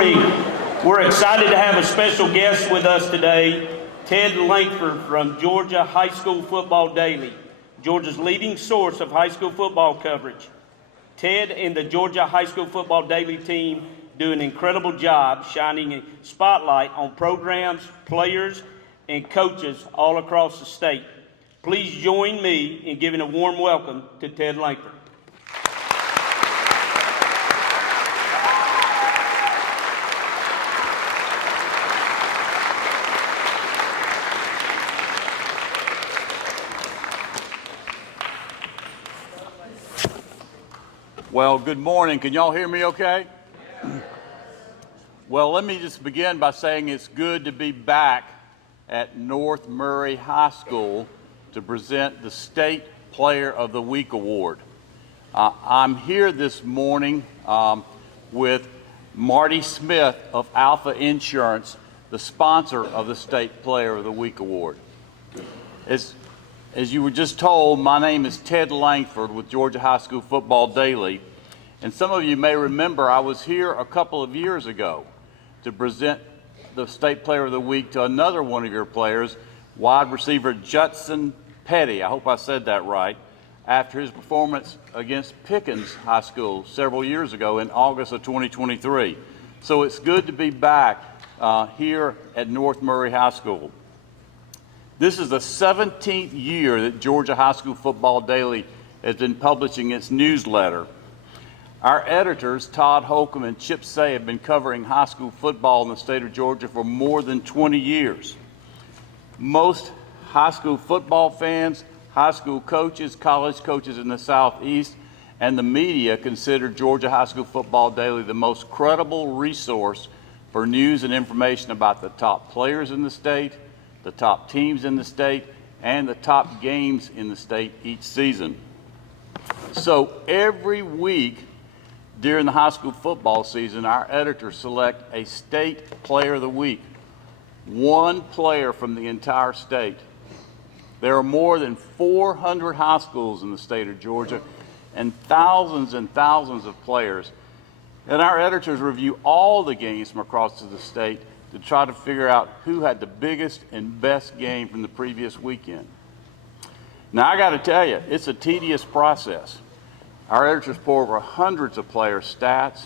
morning. We're excited to have a special guest with us today, Ted Langford from Georgia High School Football Daily, Georgia's leading source of high school football coverage. Ted and the Georgia High School Football Daily team do an incredible job shining a spotlight on programs, players, and coaches all across the state. Please join me in giving a warm welcome to Ted Langford. Well, good morning. Can y'all hear me okay? Well, let me just begin by saying it's good to be back at North Murray High School to present the State Player of the Week Award. I'm here this morning with Marty Smith of Alpha Insurance, the sponsor of the State Player of the Week Award. As you were just told, my name is Ted Langford with Georgia High School Football Daily, and some of you may remember I was here a couple of years ago to present the State Player of the Week to another one of your players, wide receiver Judson Petty, I hope I said that right, after his performance against Pickens High School several years ago in August of 2023. So it's good to be back here at North Murray High School. This is the 17th year that Georgia High School Football Daily has been publishing its newsletter. Our editors, Todd Holcomb and Chip Say, have been covering high school football in the state of Georgia for more than 20 years. Most high school football fans, high school coaches, college coaches in the Southeast, and the media consider Georgia High School Football Daily the most credible resource for news and information about the top players in the state, the top teams in the state, and the top games in the state each season. So every week during the high school football season, our editors select a State Player of the Week, one player from the entire state. There are more than 400 high schools in the state of Georgia and thousands of players. And our editors review all the games from across the state to try to figure out who had the biggest and best game from the previous weekend. Now, I got to tell you, it's a tedious process. Our editors pour over hundreds of player stats.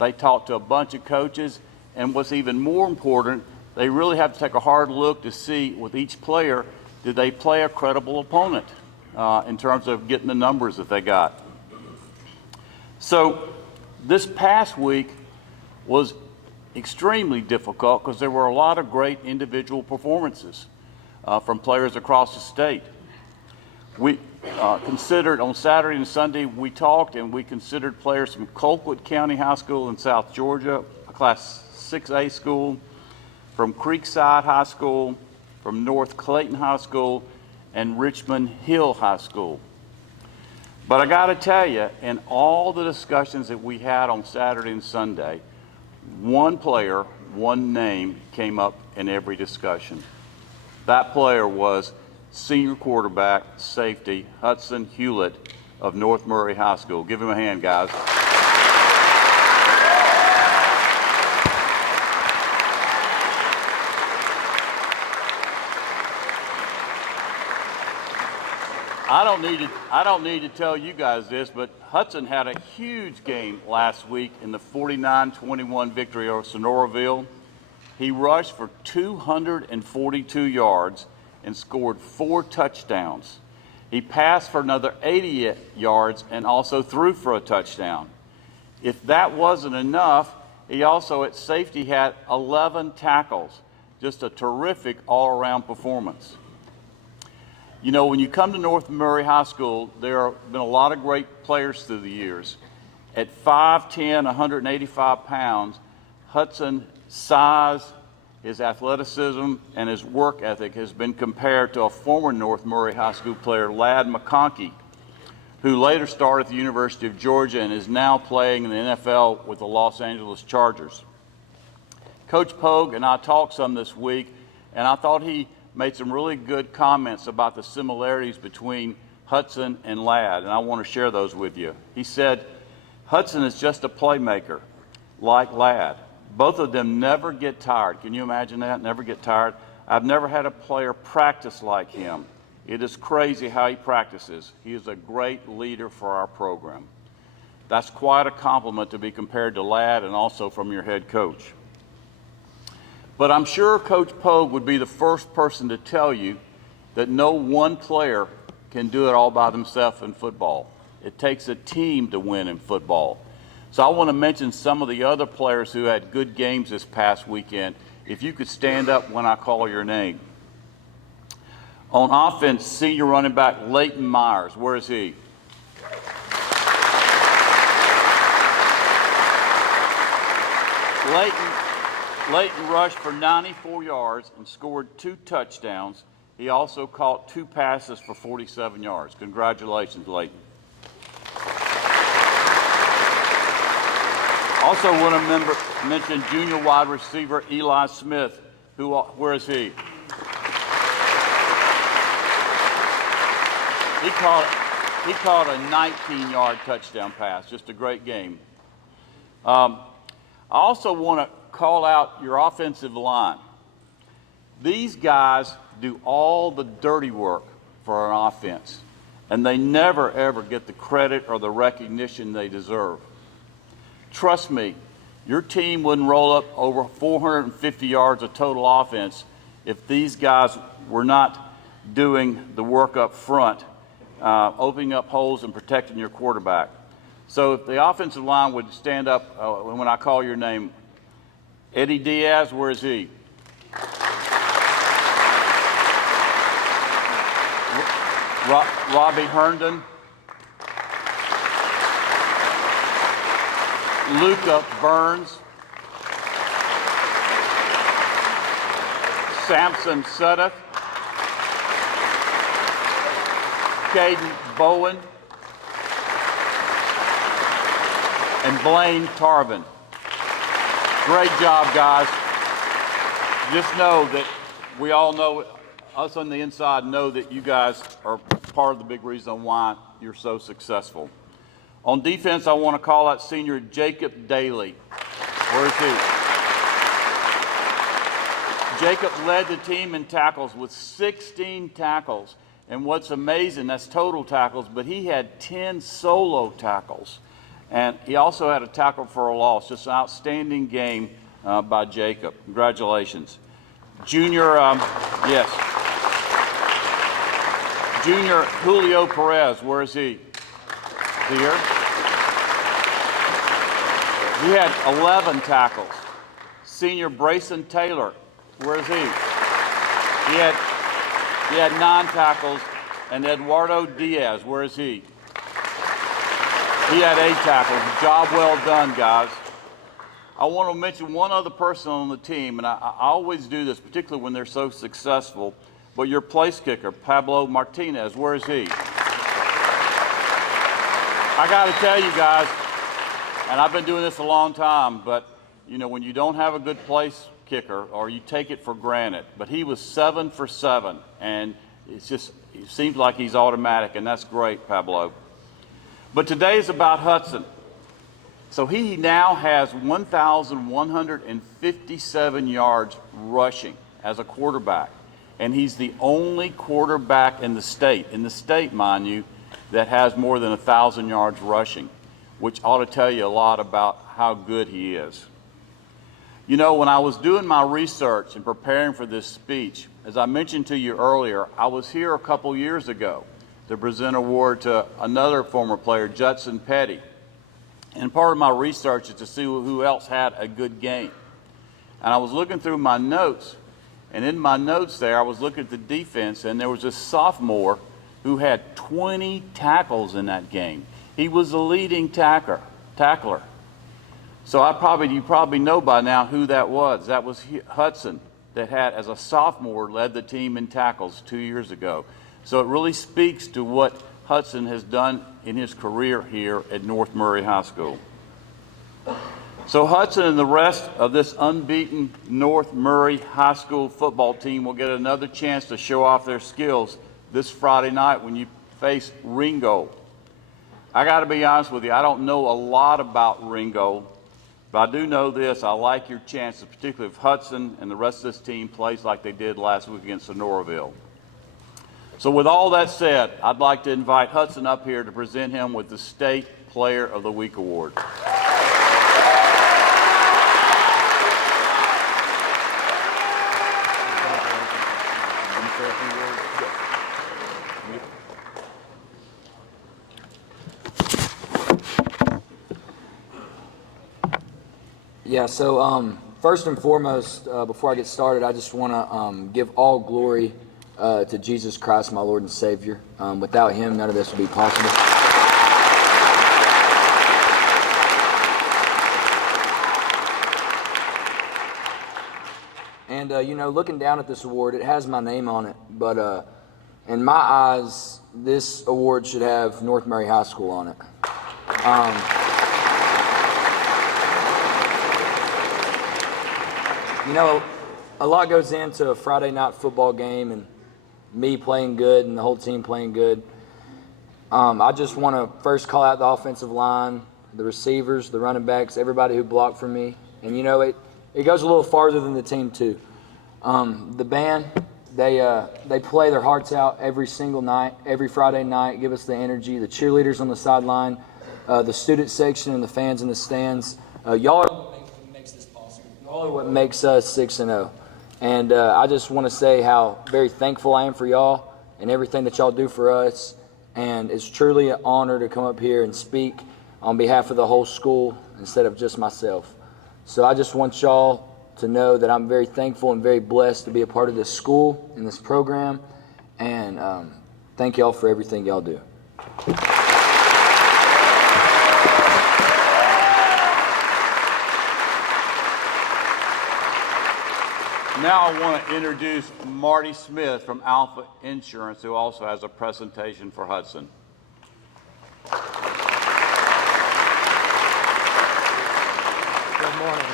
They talk to a bunch of coaches, and what's even more important, they really have to take a hard look to see with each player, did they play a credible opponent in terms of getting the numbers that they got. So this past week was extremely difficult because there were a lot of great individual performances from players across the state. We considered on Saturday and Sunday, we talked and we considered players from Colquitt County High School in South Georgia, a Class 6A school, from Creekside High School, from North Clayton High School, and Richmond Hill High School. But I got to tell you, in all the discussions that we had on Saturday and Sunday, one player, one name came up in every discussion. That player was senior quarterback, safety, Hudson Hulett of North Murray High School. Give him a hand, guys. I don't need to tell you guys this, but Hudson had a huge game last week in the 49-21 victory over Sonoraville. He rushed for 242 yards and scored 4 touchdowns. He passed for another 80 yards and also threw for a touchdown. If that wasn't enough, he also at safety had 11 tackles. Just a terrific all-around performance. You know, when you come to North Murray High School, there have been a lot of great players through the years. At 5'10", 185 pounds, Hudson's size, his athleticism, and his work ethic has been compared to a former North Murray High School player, Ladd McConkey, who later started at the University of Georgia and is now playing in the NFL with the Los Angeles Chargers. Coach Pogue and I talked some this week, and I thought he made some really good comments about the similarities between Hudson and Ladd, and I want to share those with you. He said, Hudson is just a playmaker like Ladd, Both of them never get tired. Can you imagine that? Never get tired. I've never had a player practice like him. It is crazy how he practices. He is a great leader for our program. That's quite a compliment to be compared to Ladd and also from your head coach. But I'm sure Coach Pogue would be the first person to tell you that no one player can do it all by themselves in football. It takes a team to win in football. So I want to mention some of the other players who had good games this past weekend. If you could stand up when I call your name. On offense, senior running back Layten Myers. Where is he? Layten rushed for 94 yards and scored 2 touchdowns. He also caught 2 passes for 47 yards. Congratulations, Layten. Also want to mention junior wide receiver Eli Smith. Where is he? He caught a 19-yard touchdown pass. Just a great game. I also want to call out your offensive line. These guys do all the dirty work for an offense, and they never, ever get the credit or the recognition they deserve. Trust me, your team wouldn't roll up over 450 yards of total offense if these guys were not doing the work up front, opening up holes and protecting your quarterback. So if the offensive line would stand up when I call your name. Eddie Diaz, where is he? Robbie Herndon. Luca Burns. Sampson Suddeth. Caden Bowen. And Blane Tarvin. Great job, guys. Just know that we all know, us on the inside know that you guys are part of the big reason why you're so successful. On defense, I want to call out senior Jacob Daley. Where is he? Jacob led the team in tackles with 16 tackles. And what's amazing, that's total tackles, but he had 10 solo tackles. And he also had a tackle for a loss. Just an outstanding game by Jacob. Congratulations. Junior Julio Perez, where is he? Here. He had 11 tackles. Senior Brayson Taylor, where is he? He had 9 tackles. And Eduardo Diaz, where is he? He had 8 tackles. Job well done, guys. I want to mention one other person on the team, and I always do this, particularly when they're so successful, but your place kicker, Pablo Martinez, where is he? I got to tell you guys, and I've been doing this a long time, but you know, when you don't have a good place kicker or you take it for granted, but he was 7 for 7, and it seems like he's automatic, and that's great, Pablo. But today is about Hudson. So he now has 1,157 yards rushing as a quarterback. And he's the only quarterback in the state, mind you, that has more than 1,000 yards rushing, which ought to tell you a lot about how good he is. You know, when I was doing my research and preparing for this speech, as I mentioned to you earlier, I was here a couple years ago to present an award to another former player, Judson Petty. And part of my research is to see who else had a good game. And I was looking through my notes, and in my notes there, I was looking at the defense, and there was a sophomore who had 20 tackles in that game. He was the leading tackler. So you probably know by now who that was. That was Hudson, that had, as a sophomore, led the team in tackles 2 years ago. So it really speaks to what Hudson has done in his career here at North Murray High School. So Hudson and the rest of this unbeaten North Murray High School football team will get another chance to show off their skills this Friday night when you face Ringgold. I got to be honest with you, I don't know a lot about Ringgold, But I do know this, I like your chances, particularly if Hudson and the rest of this team plays like they did last week against Sonoraville. So with all that said, I'd like to invite Hudson up here to present him with the State Player of the Week Award. Yeah, so first and foremost, before I get started, I just want to give all glory to Jesus Christ, my Lord and Savior. Without him, none of this would be possible. And, you know, looking down at this award, it has my name on it, but in my eyes, this award should have North Murray High School on it. You know, a lot goes into a Friday night football game and me playing good and the whole team playing good. I just want to first call out the offensive line, the receivers, the running backs, everybody who blocked for me. And, you know, it goes a little farther than the team, too. The band, they play their hearts out every single night, every Friday night, give us the energy. The cheerleaders on the sideline, the student section and the fans in the stands. Y'all are what makes this possible. Y'all are what makes us 6-0. And I just want to say how very thankful I am for y'all and everything that y'all do for us. And it's truly an honor to come up here and speak on behalf of the whole school instead of just myself. So I just want y'all to know that I'm very thankful and very blessed to be a part of this school and this program. And thank y'all for everything y'all do. Now I want to introduce Marty Smith from Alpha Insurance, who also has a presentation for Hudson. Good morning.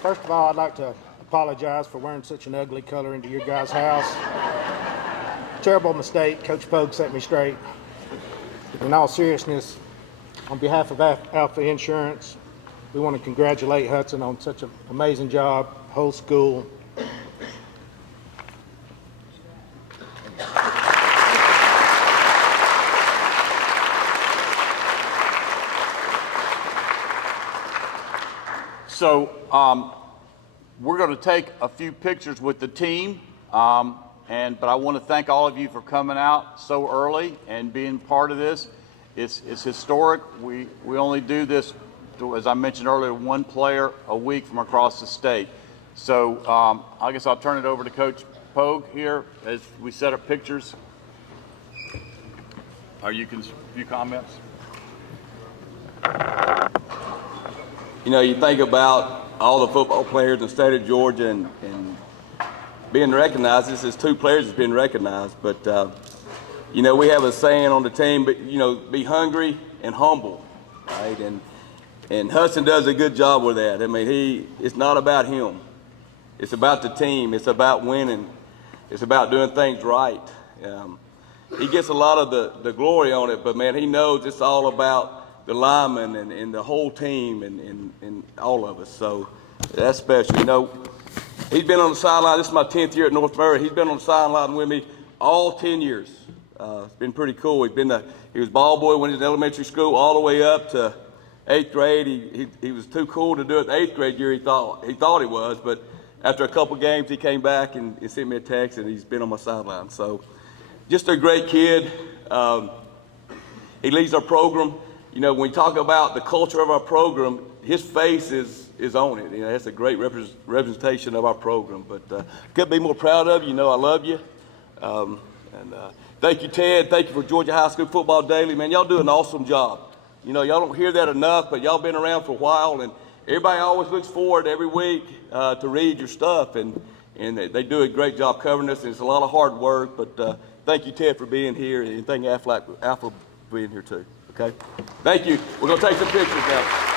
First of all, I'd like to apologize for wearing such an ugly color into your guys' house. Terrible mistake. Coach Pogue set me straight. In all seriousness, on behalf of Alpha Insurance, we want to congratulate Hudson on such an amazing job, whole school. So we're going to take a few pictures with the team, but I want to thank all of you for coming out so early and being part of this. It's historic. We only do this, as I mentioned earlier, one player a week from across the state. So I guess I'll turn it over to Coach Pogue here as we set up pictures. A few comments? You know, you think about all the football players in the state of Georgia and being recognized. This is two players that's been recognized. But, you know, we have a saying on the team, but, you know, be hungry and humble, right? And Hudson does a good job with that. I mean, it's not about him. It's about the team. It's about winning. It's about doing things right. He gets a lot of the glory on it, but, man, he knows it's all about the linemen and the whole team and all of us. So that's special. You know, he's been on the sideline. This is my 10th year at North Murray. He's been on the sideline with me all 10 years. It's been pretty cool. He was ball boy when he was in elementary school all the way up to 8th grade. He was too cool to do it the 8th grade year. He thought he was, but after a couple games he came back and sent me a text, and he's been on my sideline. So just a great kid. He leads our program. You know, when we talk about the culture of our program, his face is on it. You know, that's a great representation of our program. But couldn't be more proud of you. You know, I love you. Thank you, Ted. Thank you for Georgia High School Football Daily. Man, y'all do an awesome job. You know, y'all don't hear that enough, but y'all been around for a while, and everybody always looks forward every week to read your stuff, and they do a great job covering us, and it's a lot of hard work. But thank you, Ted, for being here, and thank Alpha for being here too. Okay? Thank you. We're going to take some pictures now.